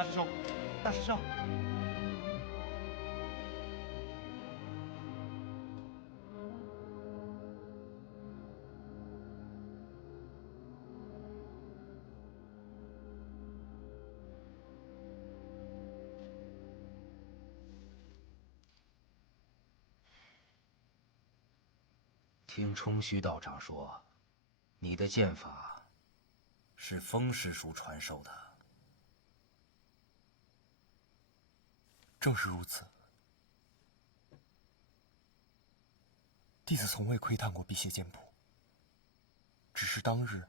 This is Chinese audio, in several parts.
大师兄，大师兄。听冲虚道长说，你的剑法是风师叔传授的。正是如此。弟子从未窥探过辟邪剑谱，只是当日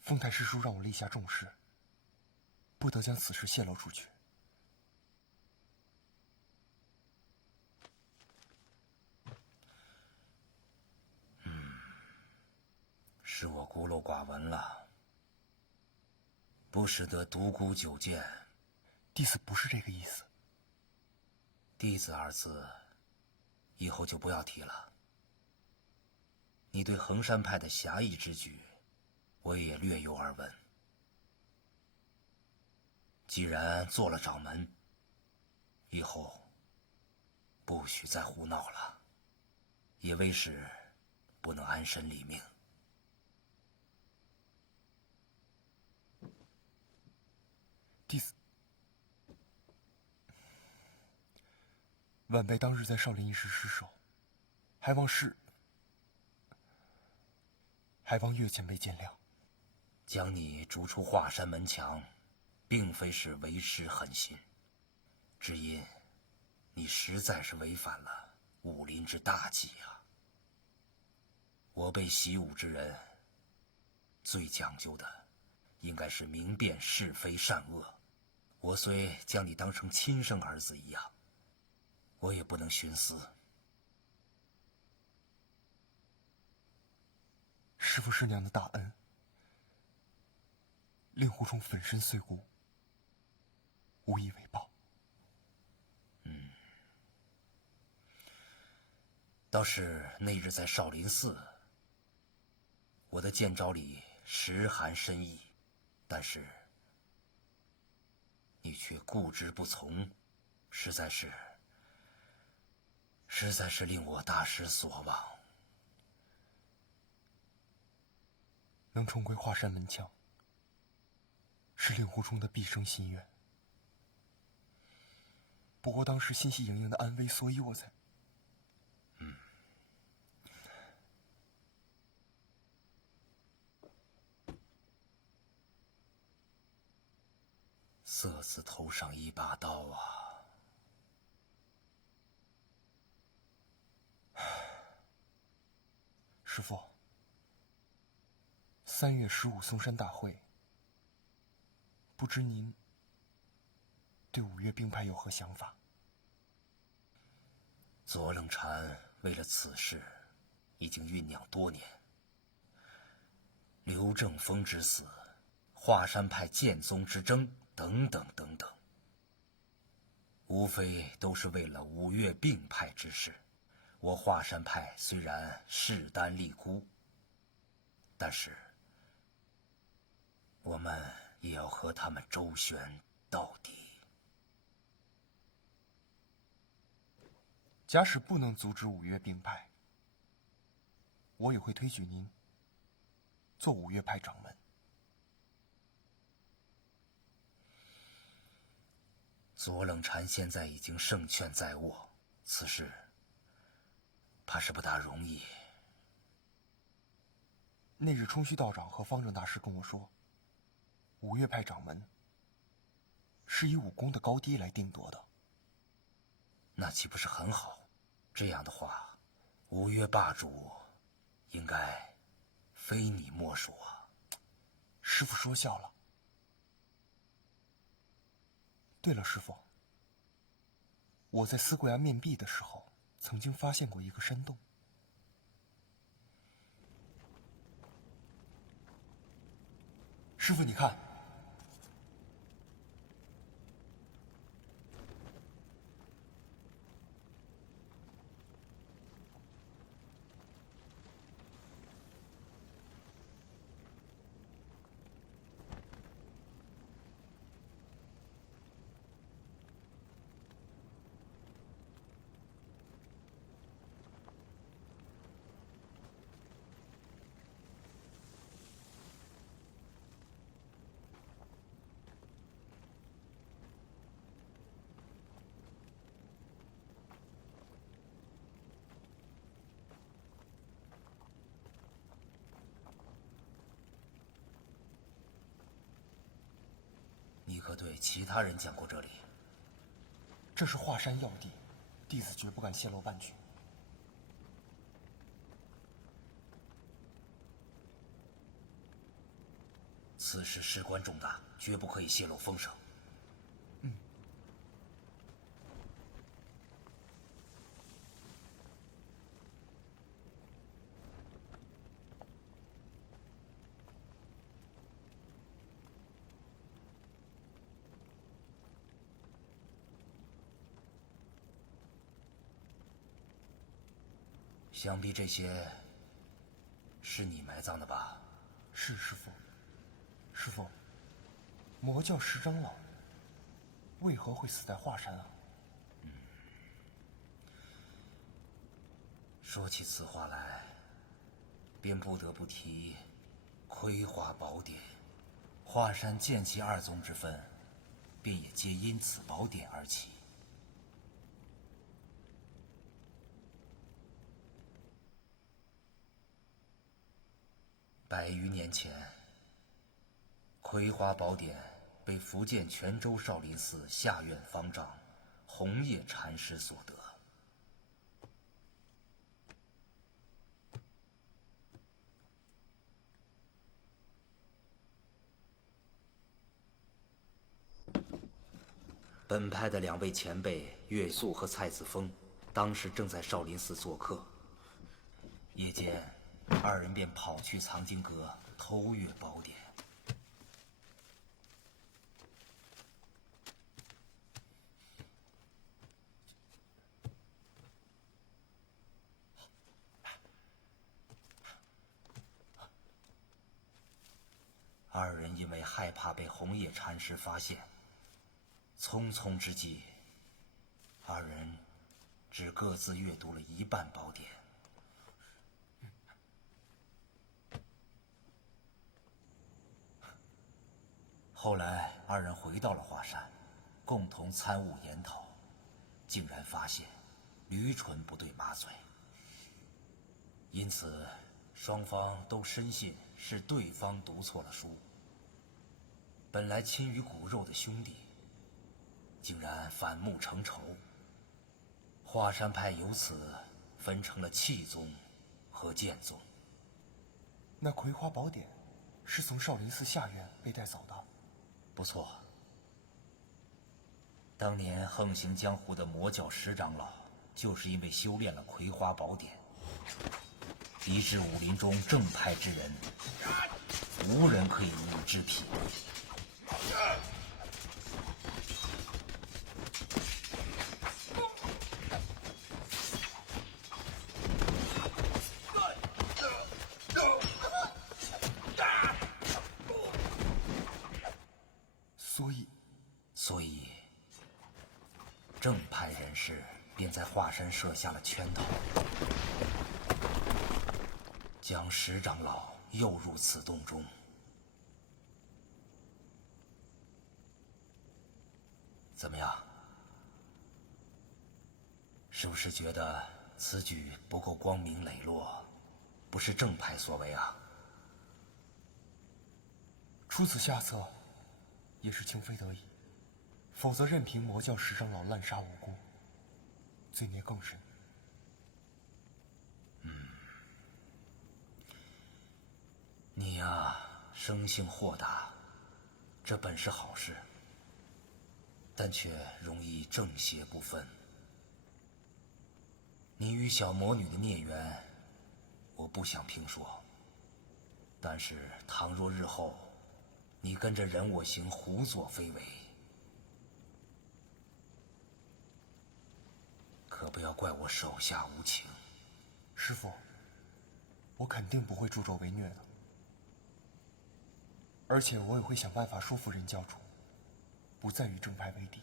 丰太师叔让我立下重誓，不得将此事泄露出去。是我孤陋寡闻了，不识得独孤九剑。弟子不是这个意思。弟子二字，以后就不要提了。你对衡山派的侠义之举，我也略有耳闻。既然做了掌门，以后不许再胡闹了，也为使不能安身立命。弟子晚辈当日在少林一时失手，还望岳前辈见谅。将你逐出华山门墙，并非是为师狠心，只因你实在是违反了武林之大忌啊。我辈习武之人，最讲究的应该是明辨是非善恶。我虽将你当成亲生儿子一样，我也不能徇私。师父师娘的大恩，令狐冲粉身碎骨，无以为报。倒是那日在少林寺，我的剑招里实含深意，但是你却固执不从，实在是令我大失所望。能重归华山门墙，是令狐冲的毕生心愿。不过当时心系莹莹的安危，所以我才……色字头上一把刀啊！师父，3月15嵩山大会，不知您对五岳并派有何想法？左冷禅为了此事，已经酝酿多年。刘正风之死，华山派剑宗之争，等等等等，无非都是为了五岳并派之事。我华山派虽然势单力孤，但是我们也要和他们周旋到底。假使不能阻止五岳并派，我也会推举您做五岳派掌门。左冷禅现在已经胜券在握，此事怕是不大容易。那日冲虚道长和方正大师跟我说，五岳派掌门是以武功的高低来定夺的。那岂不是很好？这样的话，五岳霸主应该非你莫属啊。师父说笑了。对了，师父，我在思过崖面壁的时候，曾经发现过一个山洞。师父，你看。对其他人讲过这里？这是华山要地，弟子绝不敢泄露半句。此事事关重大，绝不可以泄露风声。想必这些是你埋葬的吧？是师父。师父，魔教十长老为何会死在华山啊？说起此话来，便不得不提葵花宝典。华山剑气二宗之分，便也皆因此宝典而起。100余年前，葵花宝典被福建泉州少林寺下院方丈弘叶禅师所得。本派的2位前辈岳素和蔡子峰，当时正在少林寺做客。夜间，2人便跑去藏经阁偷阅宝典。2人因为害怕被弘叶禅师发现，匆匆之际，2人只各自阅读了一半宝典。后来2人回到了华山，共同参悟研讨，竟然发现驴唇不对马嘴，因此双方都深信是对方读错了书。本来亲于骨肉的兄弟，竟然反目成仇。华山派由此分成了气宗和剑宗。那葵花宝典是从少林寺下院被带走的？不错。当年横行江湖的魔教10长老，就是因为修炼了葵花宝典，以致武林中正派之人，无人可以与之匹敌。所以，正派人士便在华山设下了圈套，将10长老诱入此洞中。怎么样？是不是觉得此举不够光明磊落，不是正派所为啊？出此下策，也是情非得已。否则，任凭魔教10长老滥杀无辜，罪孽更深。你呀，生性豁达，这本是好事，但却容易正邪不分。你与小魔女的孽缘，我不想评说。但是，倘若日后你跟着人我行胡作非为，可不要怪我手下无情。师父，我肯定不会助纣为虐的，而且我也会想办法说服任教主，不再与正派为敌。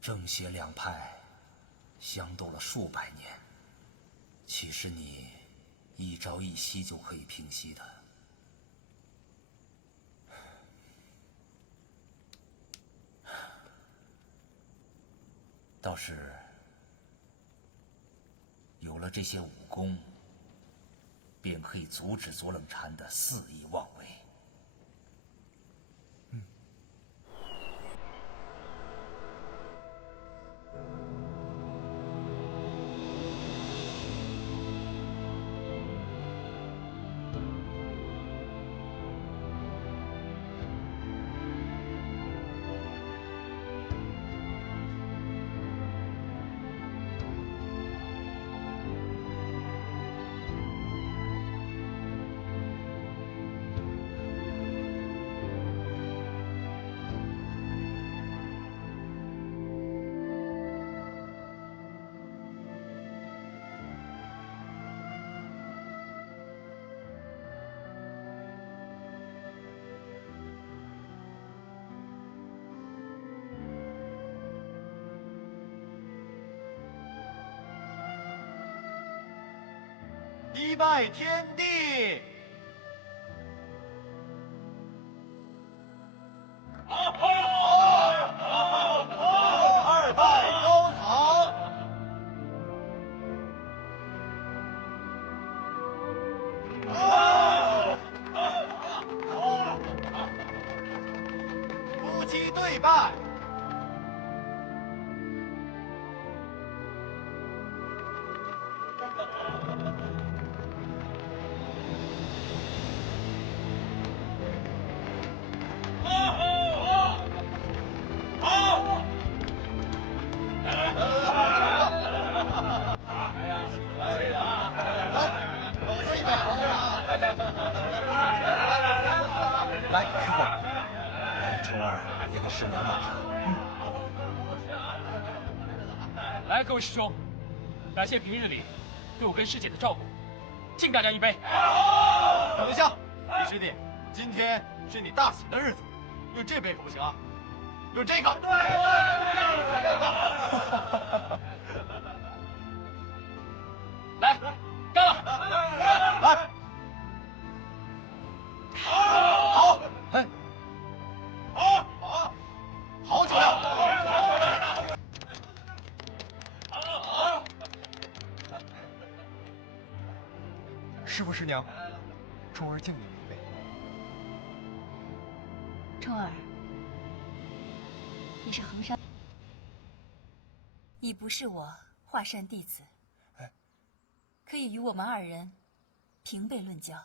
正邪两派相斗了数百年，岂是你一朝一夕就可以平息的？倒是有了这些武功，便可以阻止左冷禅的肆意妄为。一拜天地，二拜高堂，夫妻对拜。来，师傅，虫儿也给师娘满上。来，各位师兄，感谢平日里对我跟师姐的照顾，敬大家一杯。等一下，李师弟，今天是你大喜的日子，用这杯可不行啊，用这个。来，干了！来，好，哎，好酒量。师傅师娘，虫儿敬你们一杯。冲儿，你是衡山，已不是我华山弟子，可以与我们二人平辈论交。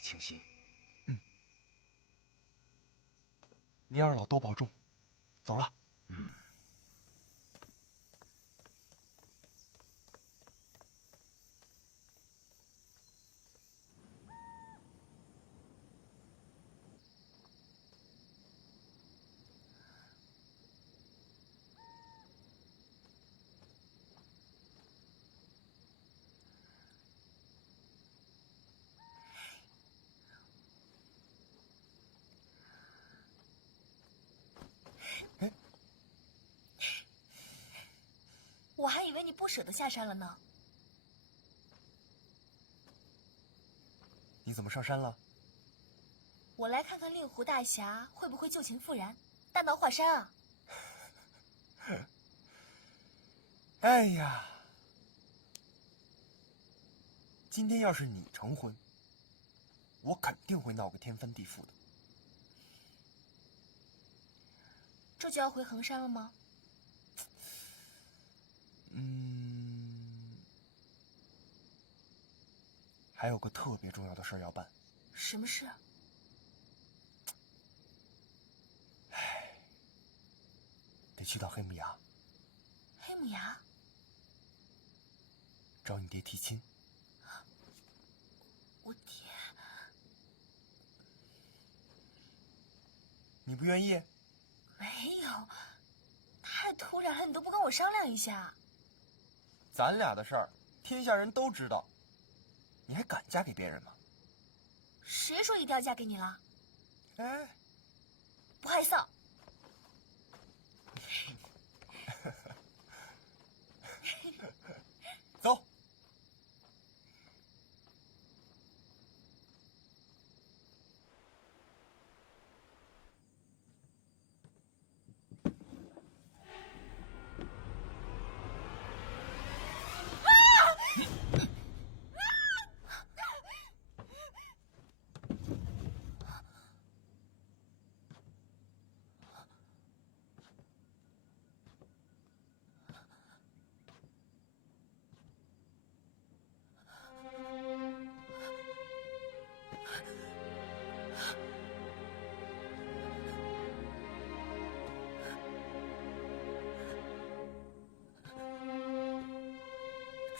清心。您二老多保重，走了。我还以为你不舍得下山了呢。你怎么上山了？我来看看令狐大侠会不会旧情复燃，大闹华山啊！哎呀，今天要是你成婚，我肯定会闹个天翻地覆的。这就要回衡山了吗？还有个特别重要的事儿要办。什么事？得去趟黑木崖，黑木崖？找你爹提亲。我爹，你不愿意？没有，太突然了，你都不跟我商量一下。咱俩的事儿，天下人都知道，你还敢嫁给别人吗？谁说一定要嫁给你了？哎，不害臊。走。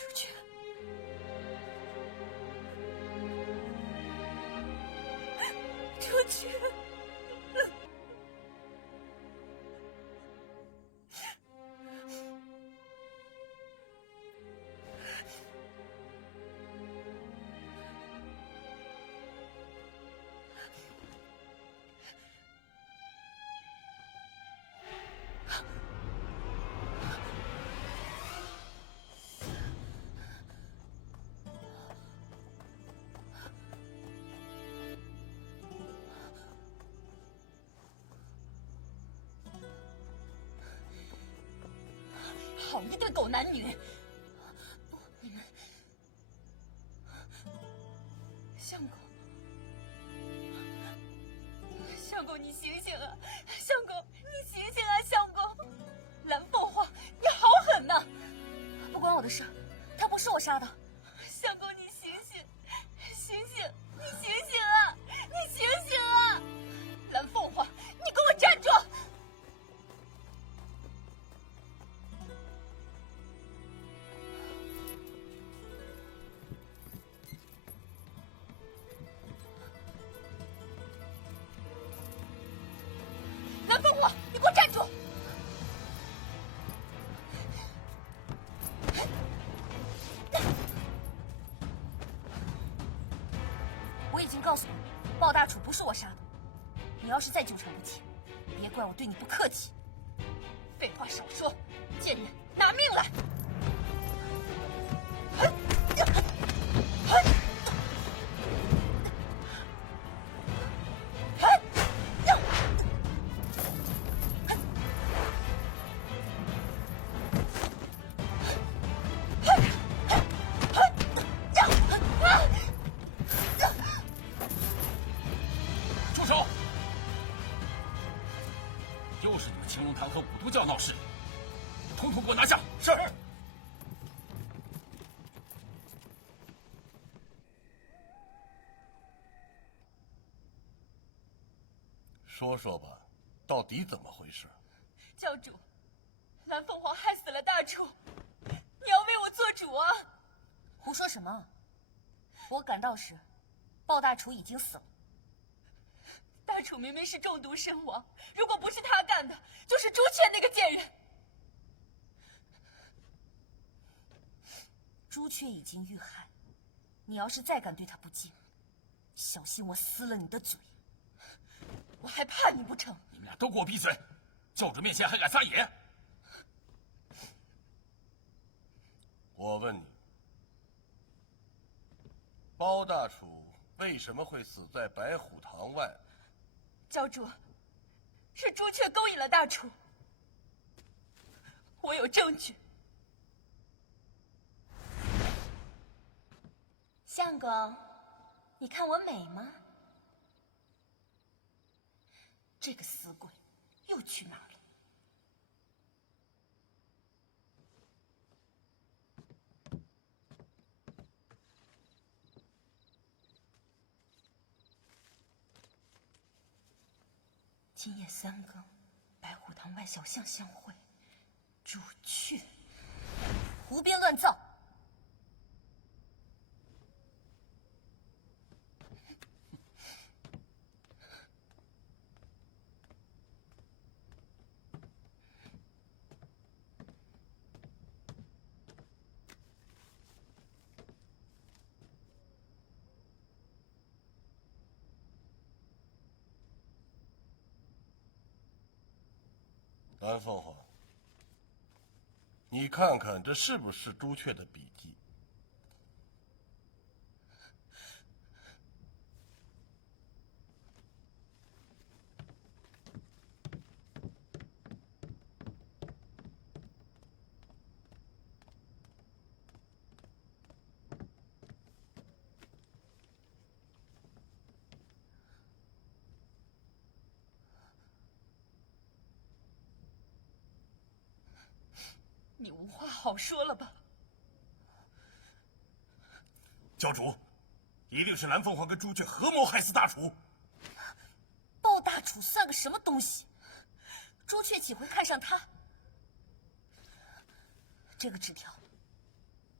志全，志全。好一对狗男女！你们，相公，相公，你醒醒啊！相公，你醒醒啊！相公，蓝凤凰，你好狠呐！不关我的事，他不是我杀的。相公，你醒醒，醒醒，你醒醒啊！你醒醒啊！蓝凤凰，你给我站住！蓝凤凰，你给我站住！我已经告诉你，鲍大楚不是我杀的。你要是再纠缠不清，别怪我对你不客气。废话少说，贱人，拿命来！住手！又是你们青龙潭和五毒教闹事，统统给我拿下！是。说说吧，到底怎么回事？教主，蓝凤凰害死了大厨，你要为我做主啊！胡说什么？我赶到时，鲍大厨已经死了。大厨明明是中毒身亡，如果不是他干的，就是朱雀那个贱人。朱雀已经遇害，你要是再敢对他不敬，小心我撕了你的嘴！我还怕你不成？你们俩都给我闭嘴！教主面前还敢撒野！我问你，包大厨为什么会死在白虎堂外？教主，是朱雀勾引了大厨，我有证据。相公，你看我美吗？这个死鬼又去哪儿了？今夜3更，白虎堂外小巷相会。朱雀，胡编乱造！蓝凤凰，你看看这是不是朱雀的笔记？你无话好说了吧？教主，一定是蓝凤凰跟朱雀合谋害死大厨。鲍大厨算个什么东西？朱雀岂会看上他？这个纸条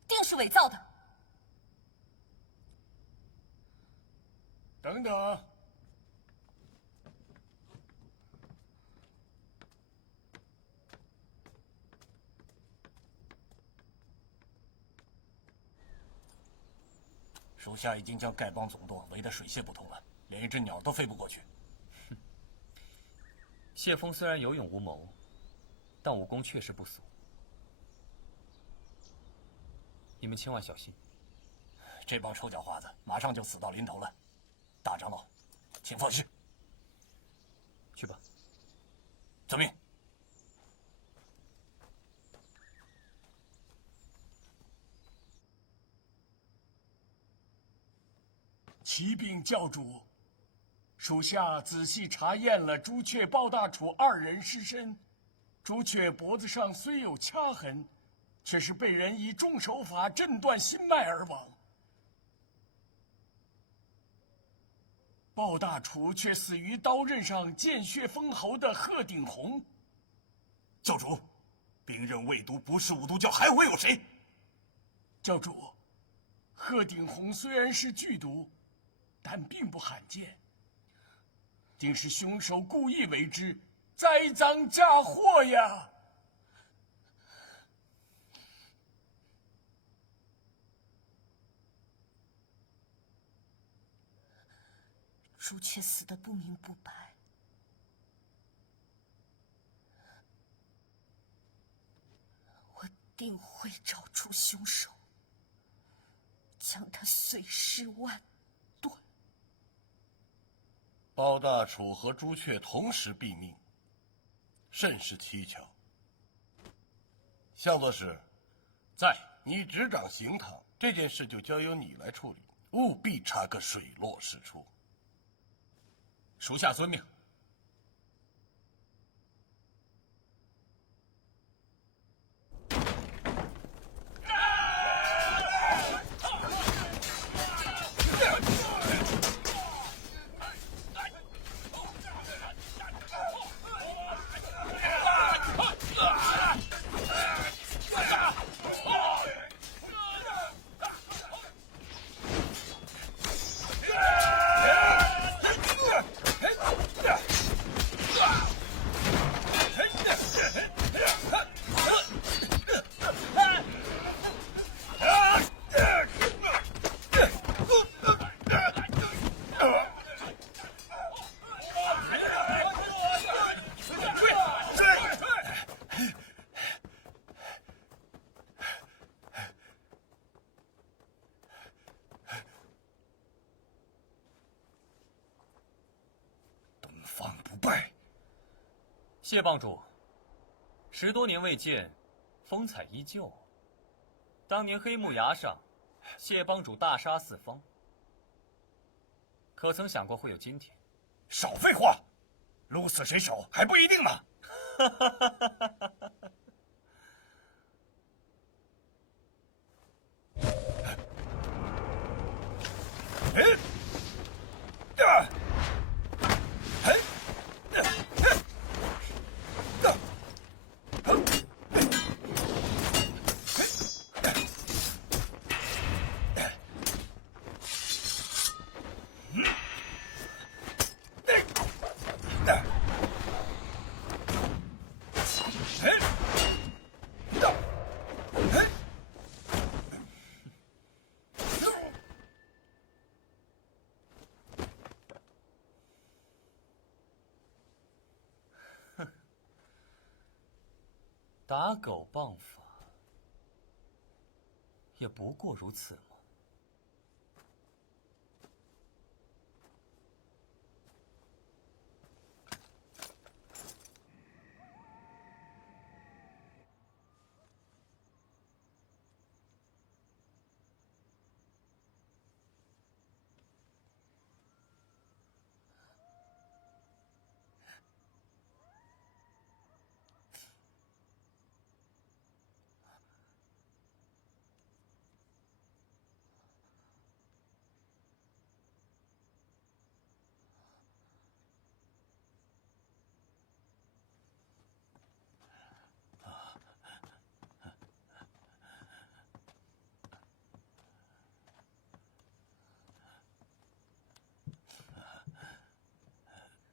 定是伪造的。等等。属下已经将丐帮总舵围得水泄不通了，连一只鸟都飞不过去。谢峰虽然有勇无谋，但武功确实不俗。你们千万小心。这帮臭脚花子马上就死到临头了。大长老，请放心。去吧。遵命。启禀教主，属下仔细查验了朱雀、鲍大厨2人尸身。朱雀脖子上虽有掐痕，却是被人以重手法震断心脉而亡。鲍大厨却死于刀刃上见血封喉的鹤顶红。教主，兵刃未毒不是五毒教，还会有谁？教主，鹤顶红虽然是剧毒，但并不罕见，定是凶手故意为之，栽赃嫁祸呀！朱雀死得不明不白，我定会找出凶手，将他碎尸万段。包大楚和朱雀同时毙命，甚是蹊跷。向作使，在。你执掌刑堂，这件事就交由你来处理，务必查个水落石出。属下遵命。谢帮主，10多年未见，风采依旧。当年黑木崖上，谢帮主大杀四方，可曾想过会有今天？少废话，鹿死谁手还不一定呢。打狗棒法，也不过如此嘛。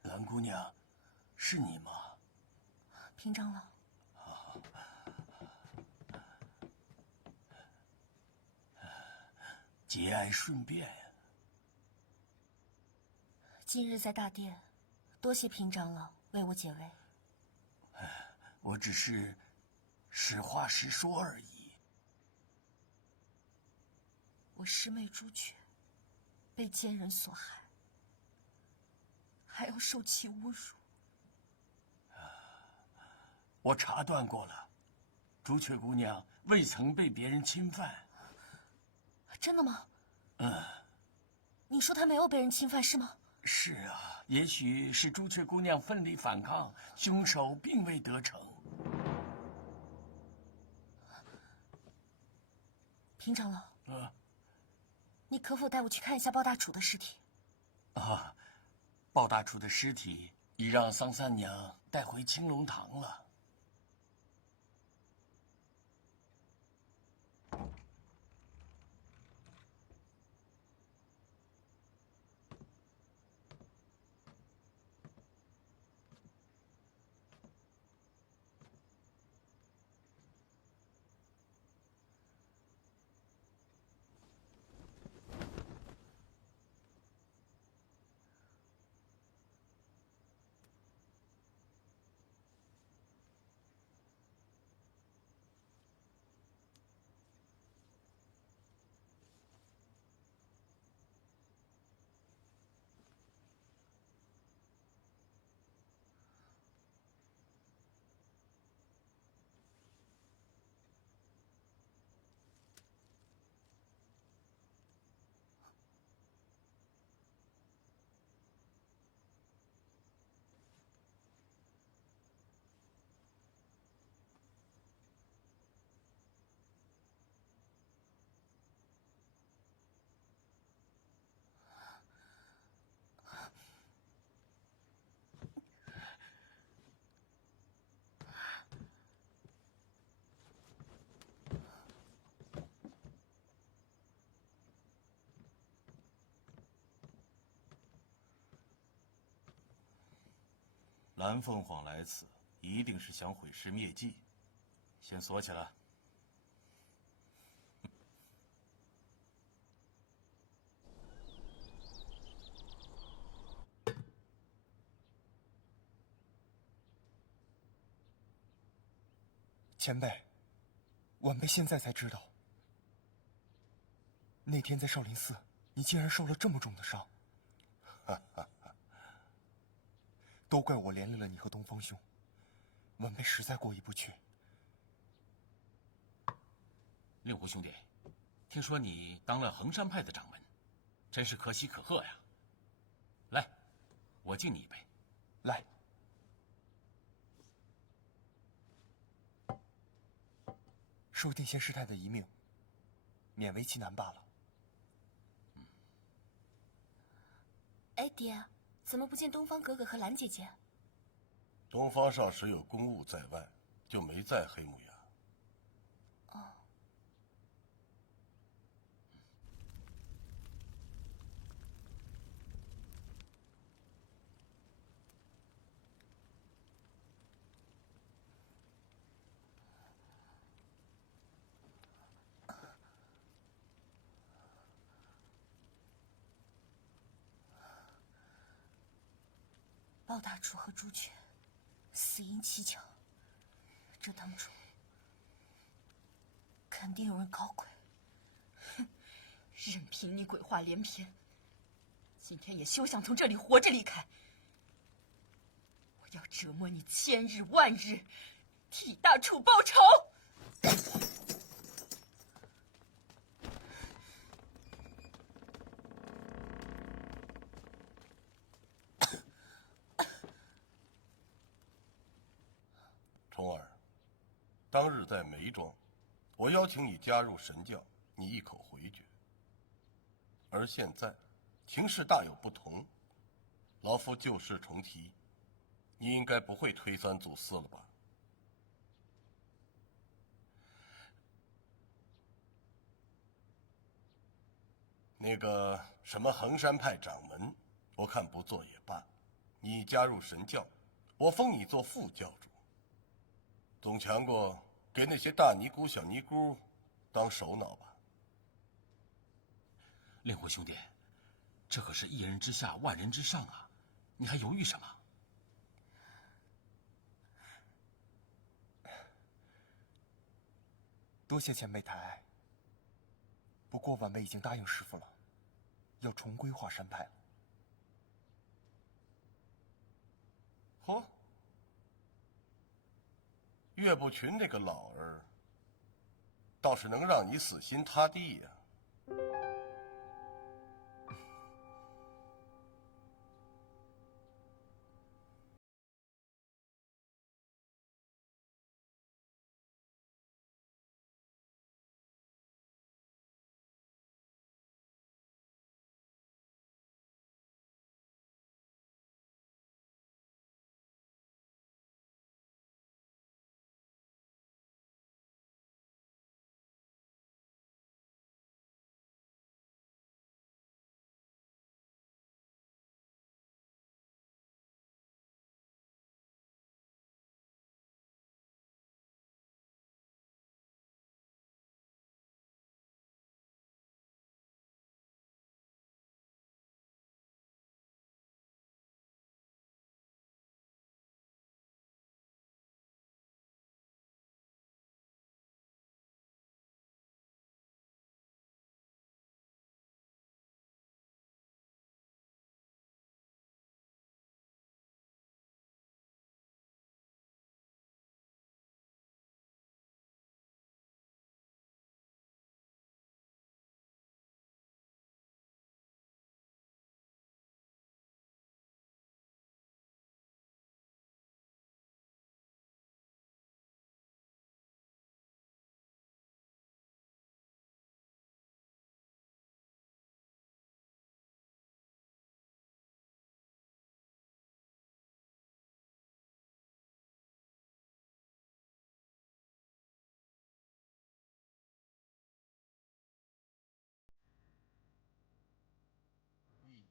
蓝姑娘，是你吗？平长老。节哀顺变。今日在大殿，多谢平长老为我解围。我只是实话实说而已。我师妹朱雀被奸人所害，还要受其侮辱。我查断过了，朱雀姑娘未曾被别人侵犯。真的吗？你说她没有被人侵犯是吗？是啊，也许是朱雀姑娘奋力反抗，凶手并未得逞。平长老，你可否带我去看一下鲍大厨的尸体？鲍大厨的尸体已让桑三娘带回青龙堂了。蓝凤凰来此，一定是想毁尸灭迹，先锁起来。前辈，晚辈现在才知道，那天在少林寺，你竟然受了这么重的伤。都怪我连累了你和东方兄，晚辈实在过意不去。令狐兄弟，听说你当了衡山派的掌门，真是可喜可贺呀！来，我敬你一杯。来。受定仙师太的遗命，勉为其难罢了。哎，爹，怎么不见东方哥哥和兰姐姐？东方少时有公务在外，就没在黑木崖。哦。鲍大厨和朱雀死因蹊跷，这当中肯定有人搞鬼。哼，任凭你鬼话连篇，今天也休想从这里活着离开。我要折磨你千日万日，替大厨报仇！虫儿，当日在梅庄，我邀请你加入神教，你一口回绝。而现在，情势大有不同，老夫旧事重提，你应该不会推三阻四了吧？那个什么衡山派掌门，我看不做也罢。你加入神教，我封你做副教主。总强过给那些大尼姑、小尼姑当首脑吧。令狐兄弟，这可是一人之下，万人之上啊！你还犹豫什么？多谢前辈抬爱。不过晚辈已经答应师傅了，要重归华山派了。嚯！岳不群那个老儿，倒是能让你死心塌地呀。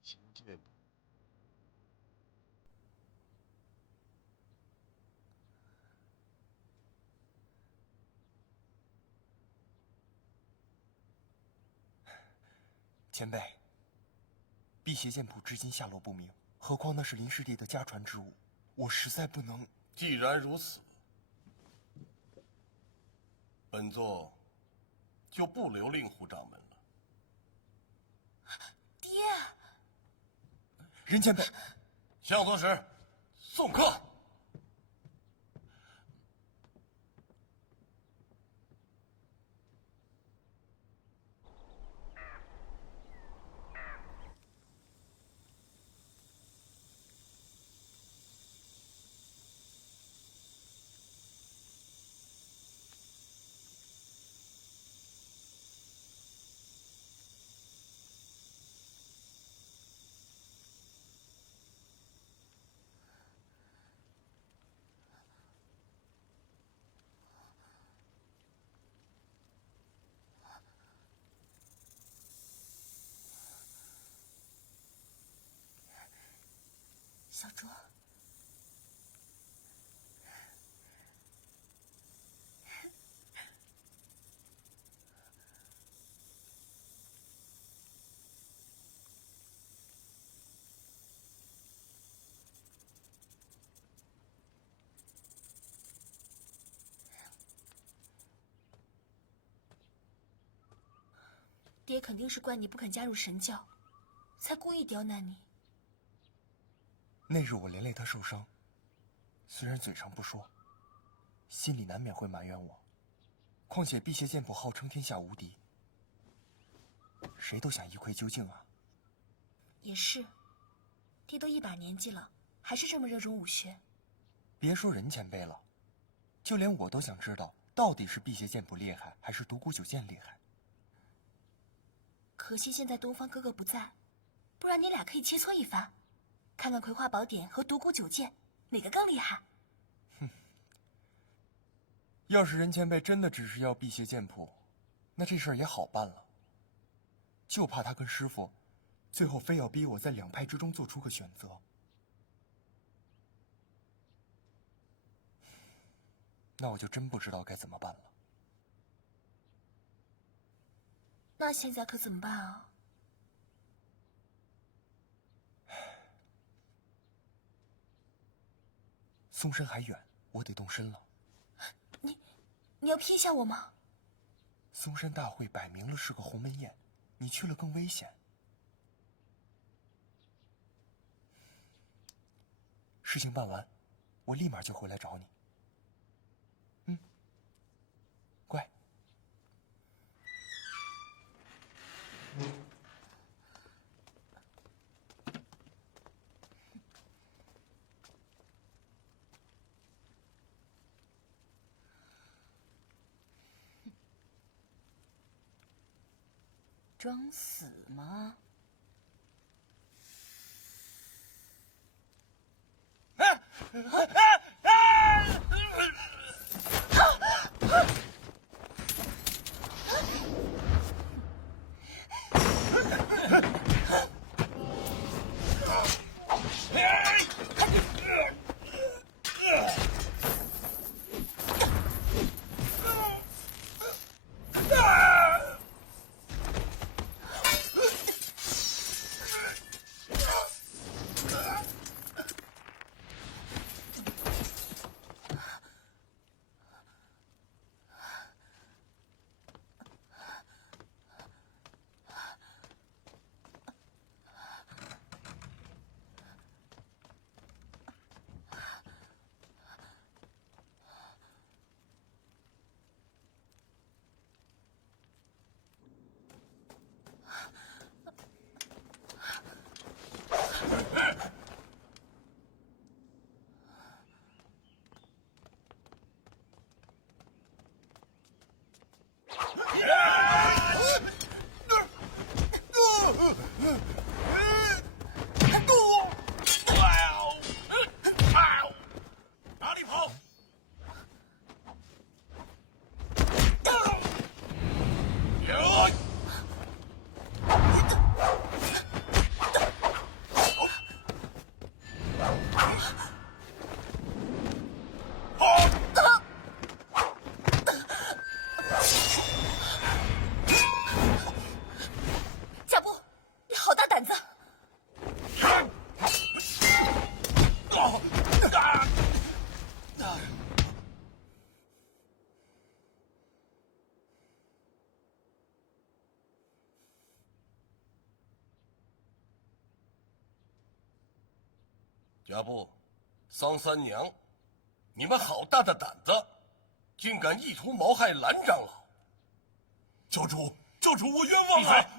行这步。前辈，辟邪剑谱至今下落不明，何况那是林师弟的家传之物，我实在不能。既然如此，本座就不留令狐掌门了。爹，任前辈，向左使，送客。小卓，爹肯定是怪你不肯加入神教，才故意刁难你。那日我连累他受伤，虽然嘴上不说，心里难免会埋怨我。况且辟邪剑谱号称天下无敌，谁都想一窥究竟啊。也是，爹都一把年纪了，还是这么热衷武学。别说人前辈了，就连我都想知道，到底是辟邪剑谱厉害，还是独孤九剑厉害。可惜现在东方哥哥不在，不然你俩可以切磋一番，看看葵花宝典和独孤九剑哪个更厉害。要是任前辈真的只是要辟邪剑谱，那这事儿也好办了。就怕他跟师傅最后非要逼我在两派之中做出个选择。那我就真不知道该怎么办了。那现在可怎么办啊？松山还远，我得动身了。你要批下我吗？嵩山大会摆明了是个鸿门宴，你去了更危险。事情办完，我立马就回来找你。嗯，乖。装死吗？哪里跑？贾布，你好大胆子！贾布，桑三娘，你们好大的胆子，竟敢意图谋害蓝长老！教主，教主，我冤枉啊！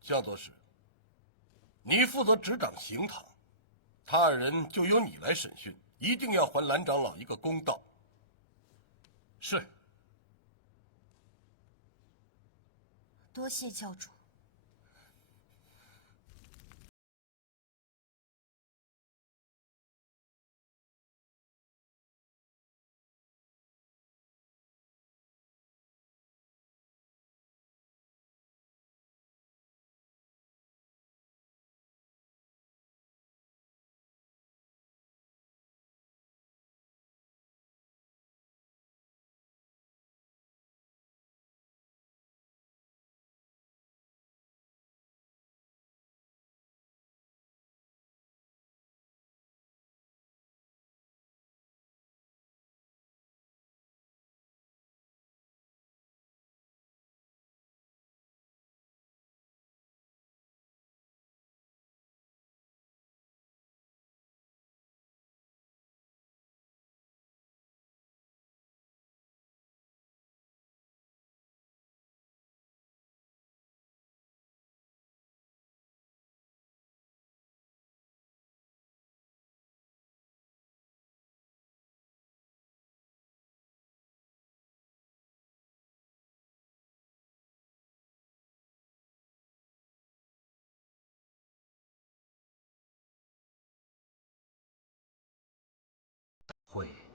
向作使，你负责执掌刑堂，他人就由你来审讯，一定要还蓝长老一个公道。是。多谢教主。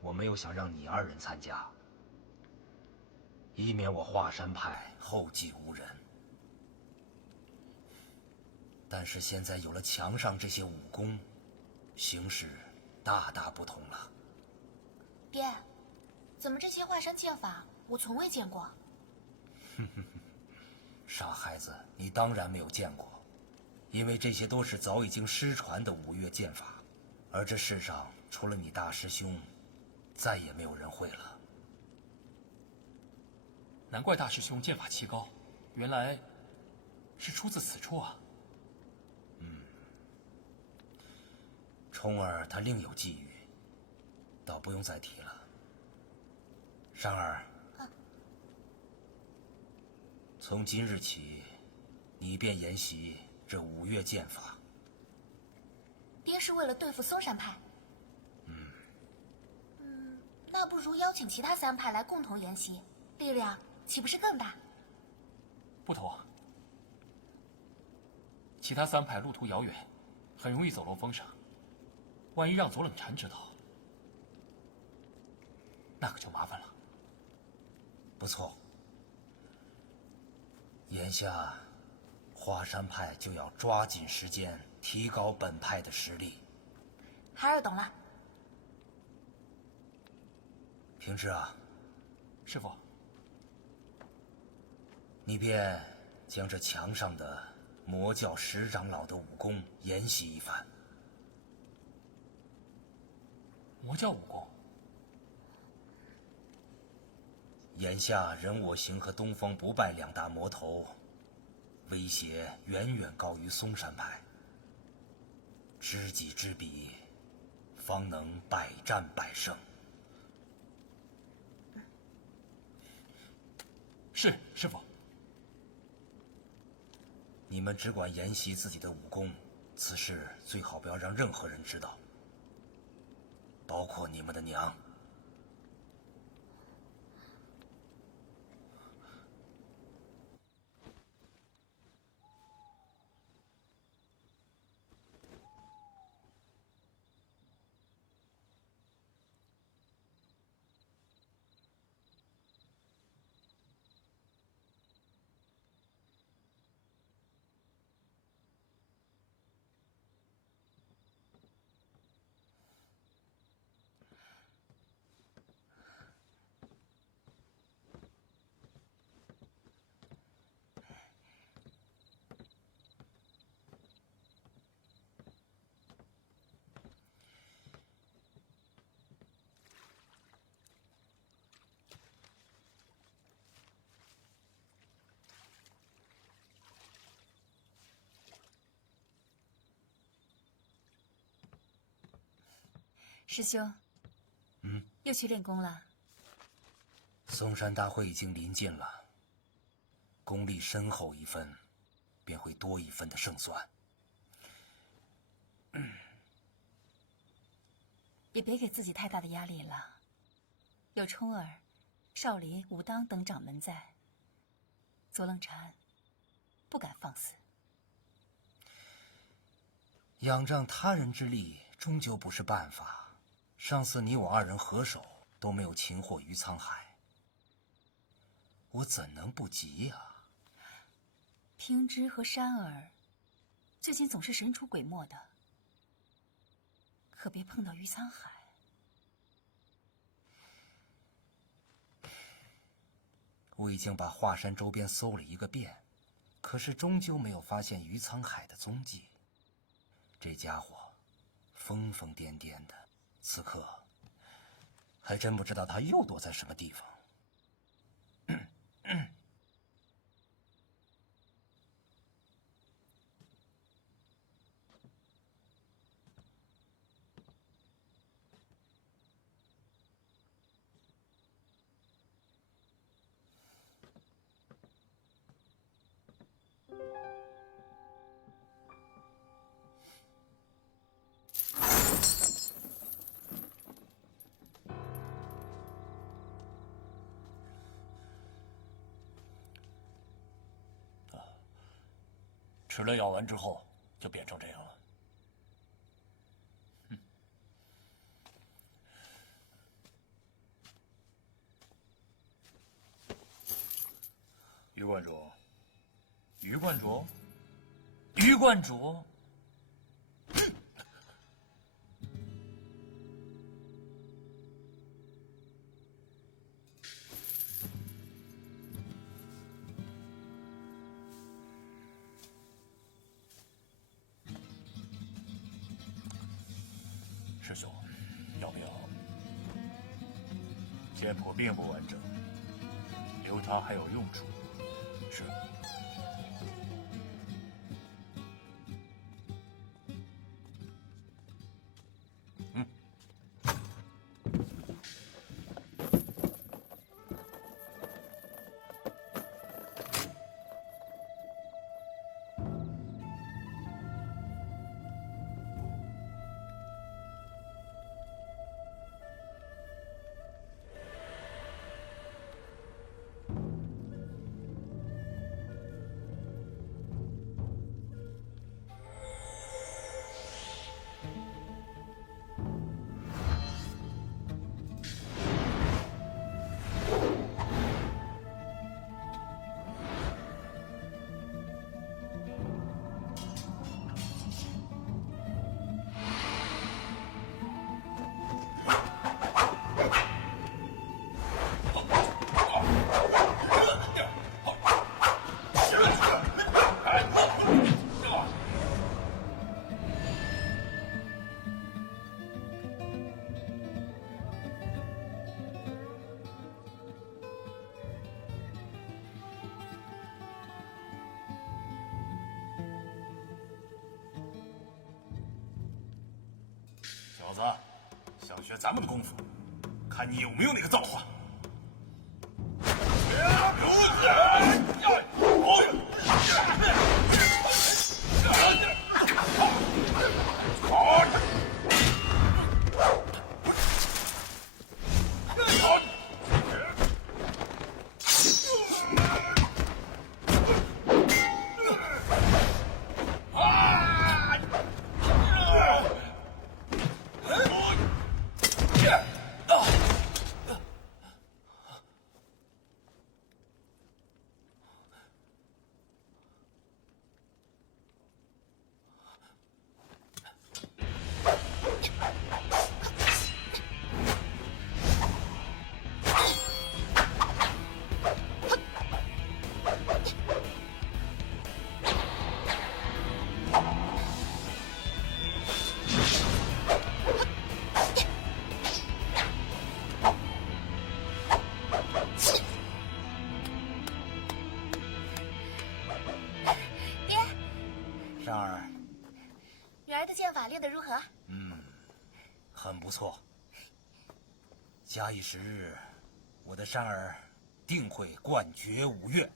我没有想让你二人参加，以免我华山派后继无人。但是现在有了墙上这些武功，形势大大不同了。爹，怎么这些华山剑法我从未见过？傻孩子，你当然没有见过，因为这些都是早已经失传的五岳剑法，而这世上除了你大师兄，再也没有人会了。难怪大师兄剑法奇高，原来是出自此处啊。冲儿他另有觊觎，倒不用再提了。珊儿，从今日起，你便研习这五岳剑法。爹是为了对付嵩山派。那不如邀请其他3派来共同研习，力量岂不是更大？不妥，其他3派路途遥远，很容易走漏风声。万一让左冷禅知道，那可就麻烦了。不错，眼下华山派就要抓紧时间提高本派的实力。孩儿懂了。平之啊，师父，你便将这墙上的魔教10长老的武功研习一番。魔教武功？眼下人我行和东方不败2大魔头，威胁远远高于嵩山派。知己知彼，方能百战百胜。是，师父。你们只管研习自己的武功，此事最好不要让任何人知道，包括你们的娘。师兄，又去练功了？嵩山大会已经临近了，功力深厚一分，便会多一分的胜算。也别给自己太大的压力了。有冲儿、少林、武当等掌门在，左冷禅不敢放肆。仰仗他人之力，终究不是办法。上次你我2人合手，都没有擒获于沧海，我怎能不急呀？平之和珊儿最近总是神出鬼没的，可别碰到于沧海。我已经把华山周边搜了一个遍，可是终究没有发现于沧海的踪迹。这家伙疯疯癫癫的，此刻还真不知道他又躲在什么地方。齿轮咬完之后，就变成这样了。观主，于观主，于观主。师兄，要不要？剑谱并不完整，留它还有用处。是。小子，想学咱们的功夫，看你有没有那个造化。善儿，女儿的剑法练得如何？很不错。假以时日，我的善儿定会冠绝五岳。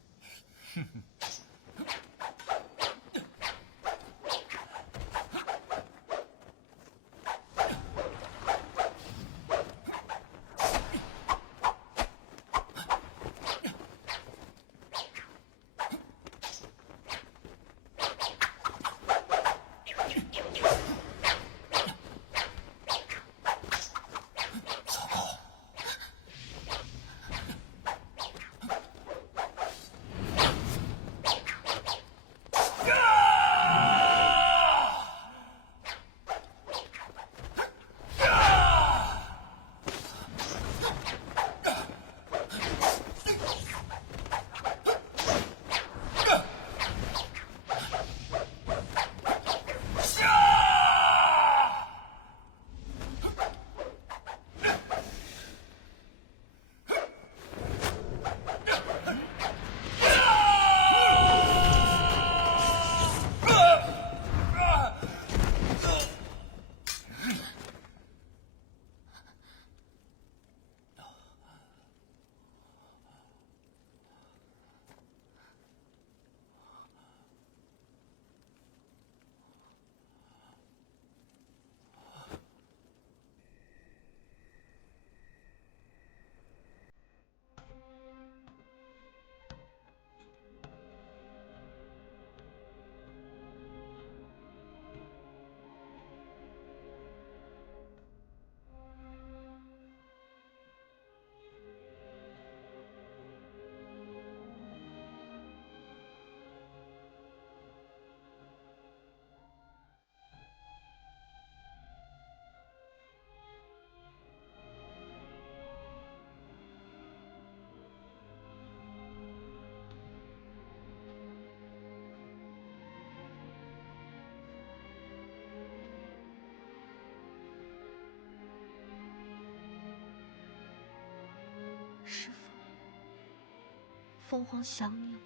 凤凰想你了。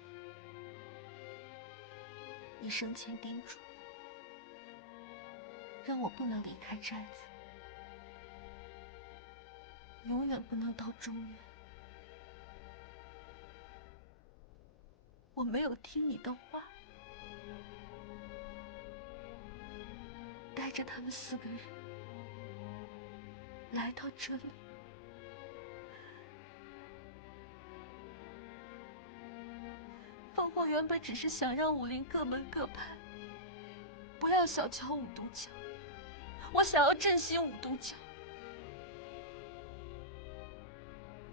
你生前叮嘱，让我不能离开寨子，永远不能到中原。我没有听你的话，带着他们4个人来到这里。凤凰原本只是想让武林各门各派不要小瞧武都江，我想要振兴武都江，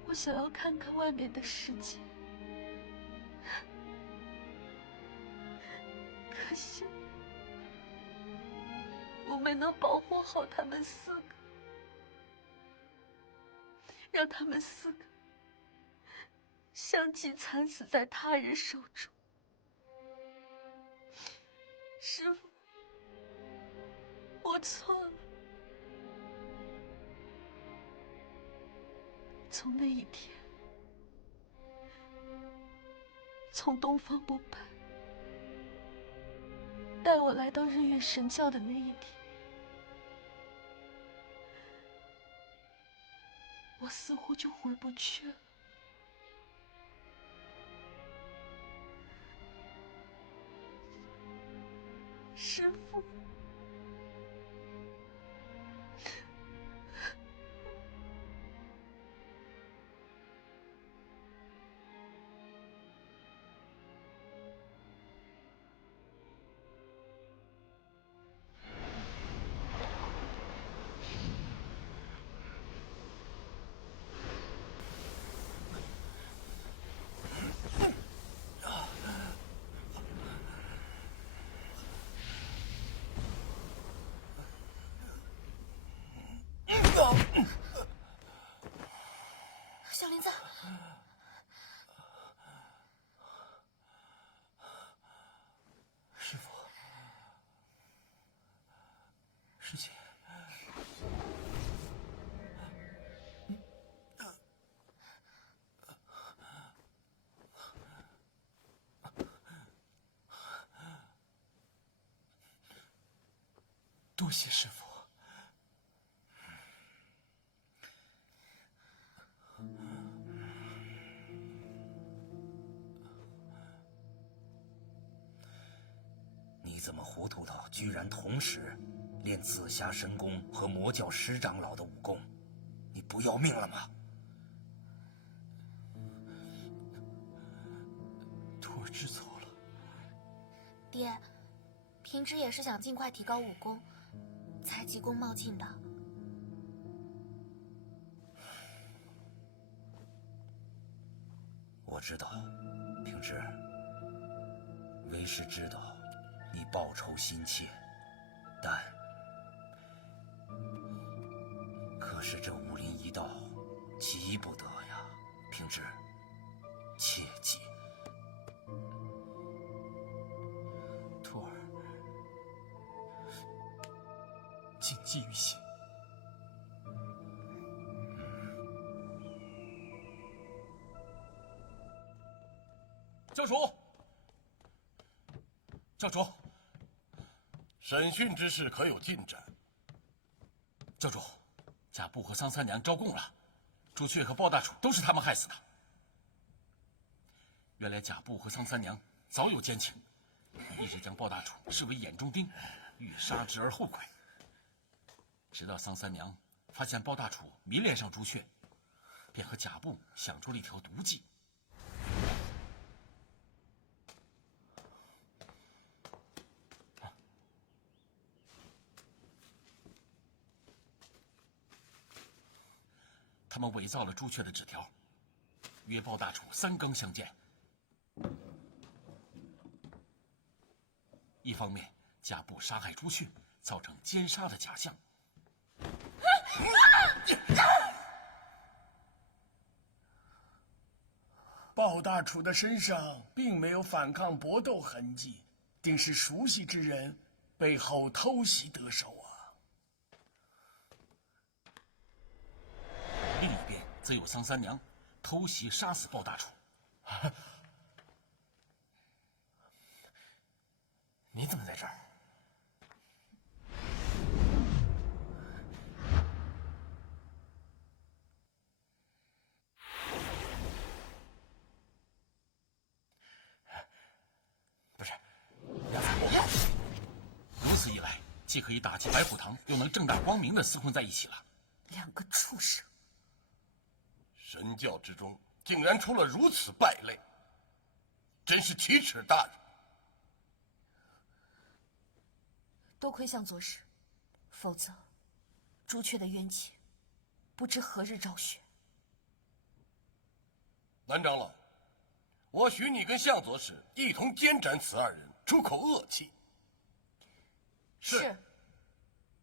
我想要看看外面的世界。可惜，我没能保护好他们4个，让他们4个相继惨死在他人手中。师父，我错了。从那一天，从东方不败带我来到日月神教的那一天，我似乎就回不去了。师父，小林子，师父，师姐，多谢师父。你怎么糊涂到居然同时练紫霞神功和魔教师长老的武功？你不要命了吗？徒儿知错了。爹，平之也是想尽快提高武功，才急功冒进的。我知道，平之，为师知道你报仇心切，但可是这武林一道，急不得呀，平之，切记。徒儿谨记于心。教主，教主，审讯之事可有进展？教主，贾布和桑三娘招供了，朱雀和鲍大楚都是他们害死的。原来贾布和桑三娘早有奸情，一直将鲍大楚视为眼中钉，欲杀之而后快。直到桑三娘发现鲍大楚迷恋上朱雀，便和贾布想出了一条毒计。他们伪造了朱雀的纸条，约鲍大楚3更相见。一方面，贾布杀害朱雀，造成奸杀的假象；鲍大楚的身上并没有反抗搏斗痕迹，定是熟悉之人背后偷袭得手啊。另一边则有桑三娘偷袭杀死鲍大楚。你怎么在这儿？不是，如此一来，既可以打击白虎堂，又能正大光明的厮混在一起了。两个畜生！神教之中竟然出了如此败类，真是奇耻大辱。多亏向左使，否则朱雀的冤气不知何日昭雪。南长老，我许你跟向左使一同监斩此二人，出口恶气。是。